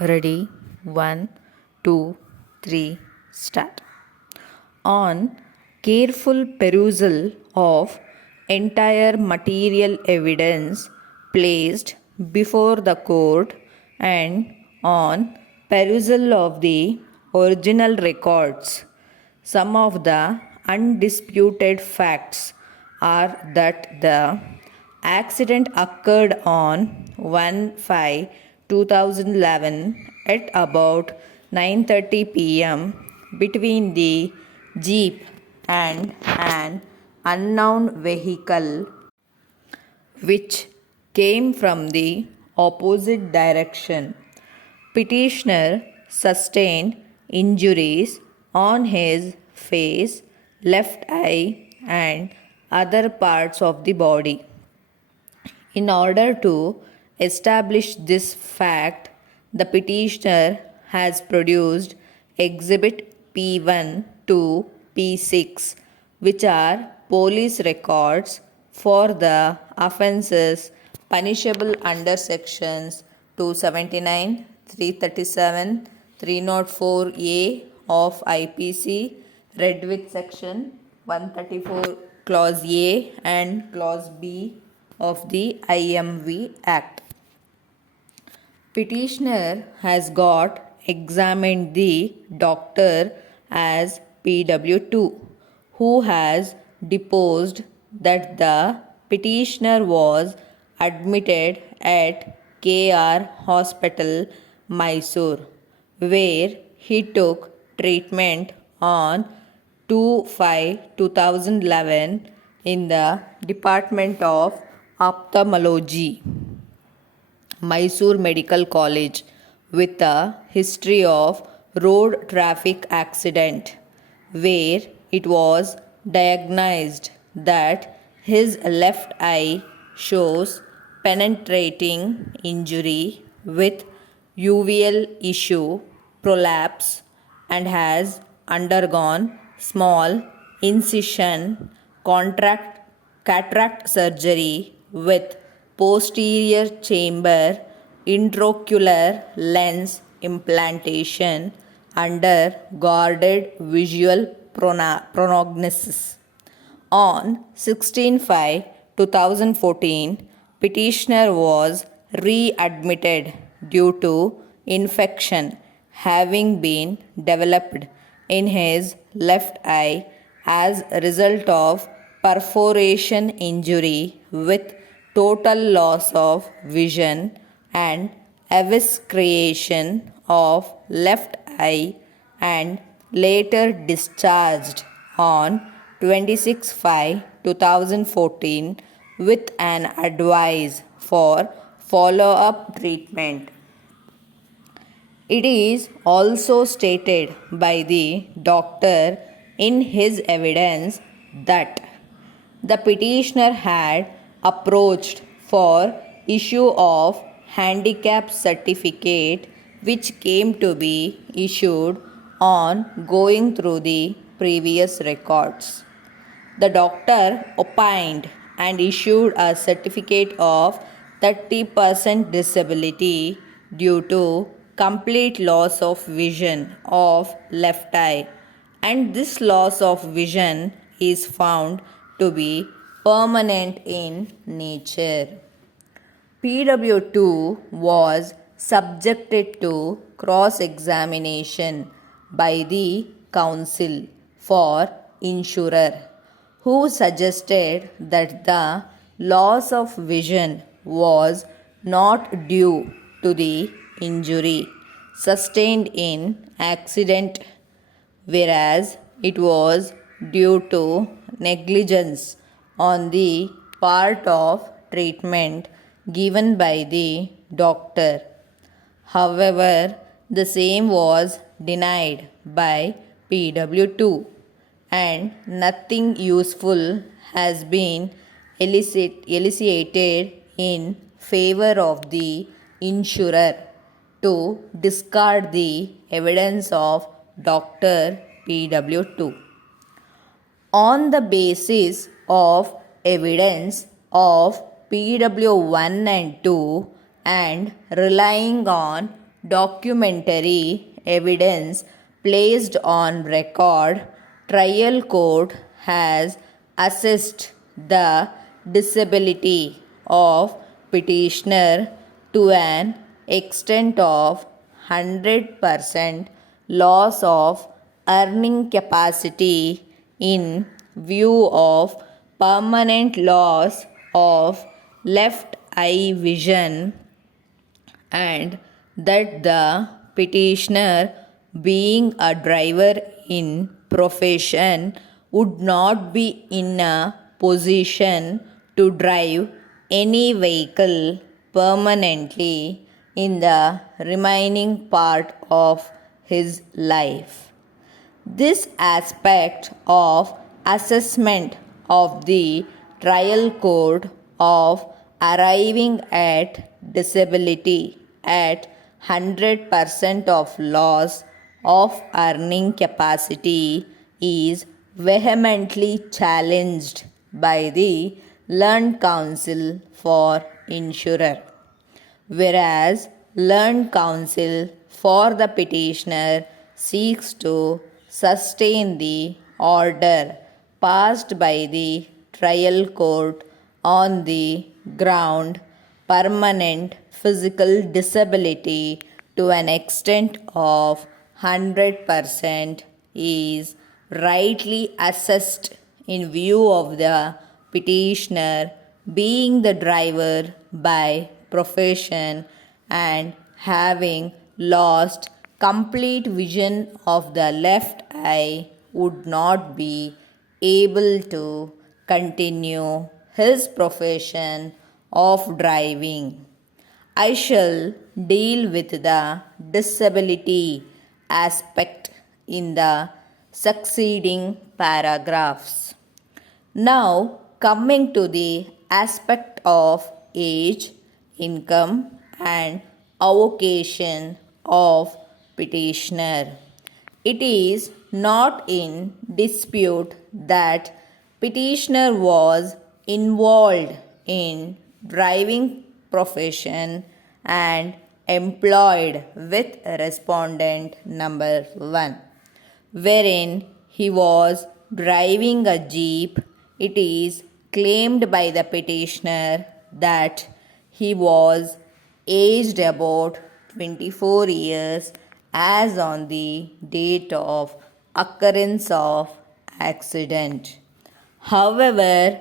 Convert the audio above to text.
Ready? One, two, three, start. On careful perusal of entire material evidence placed before the court and on perusal of the original records, some of the undisputed facts are that the accident occurred on 1/5/2011 at about 9:30 p.m. between the jeep and an unknown vehicle which came from the opposite direction. Petitioner sustained injuries on his face, left eye, and other parts of the body. In order to establish this fact, the petitioner has produced Exhibit P1 to P6, which are police records for the offences punishable under sections 279, 337, 304A of IPC, read with section 134 clause A and clause B of the IMV Act. Petitioner has got examined the doctor as PW2, who has deposed that the petitioner was admitted at KR Hospital, Mysore, where he took treatment on 2/5/2011 in the Department of Ophthalmology, Mysore Medical College, with a history of road traffic accident, where it was diagnosed that his left eye shows penetrating injury with uveal issue prolapse and has undergone small incision cataract surgery with posterior chamber intraocular lens implantation under guarded visual prognosis. On 16/5/2014, petitioner was readmitted due to infection having been developed in his left eye as a result of perforation injury with total loss of vision and evisceration of left eye, and later discharged on 26/5/2014 with an advice for follow-up treatment. It is also stated by the doctor in his evidence that the petitioner had approached for issue of handicap certificate, which came to be issued on going through the previous records. The doctor opined and issued a certificate of 30% disability due to complete loss of vision of left eye, and this loss of vision is found to be permanent in nature. PW2 was subjected to cross-examination by the counsel for insurer, who suggested that the loss of vision was not due to the injury sustained in accident, whereas it was due to negligence on the part of treatment given by the doctor. However, the same was denied by PW2, and nothing useful has been elicited in favor of the insurer to discard the evidence of Dr. PW2. On the basis of evidence of PW1 and 2 and relying on documentary evidence placed on record, trial court has assessed the disability of petitioner to an extent of 100% loss of earning capacity in view of permanent loss of left eye vision, and that the petitioner, being a driver in profession, would not be in a position to drive any vehicle permanently in the remaining part of his life. This aspect of assessment of the trial court of arriving at disability at 100% of loss of earning capacity is vehemently challenged by the Learned Counsel for Insurer, whereas Learned Counsel for the petitioner seeks to sustain the order passed by the trial court on the ground permanent physical disability to an extent of 100% is rightly assessed in view of the petitioner being the driver by profession and having lost complete vision of the left eye would not be able to continue his profession of driving. I shall deal with the disability aspect in the succeeding paragraphs. Now, coming to the aspect of age, income, and avocation of petitioner. It is not in dispute that petitioner was involved in driving profession and employed with respondent number 1, wherein he was driving a jeep. It is claimed by the petitioner that he was aged about 24 years as on the date of occurrence of accident. However,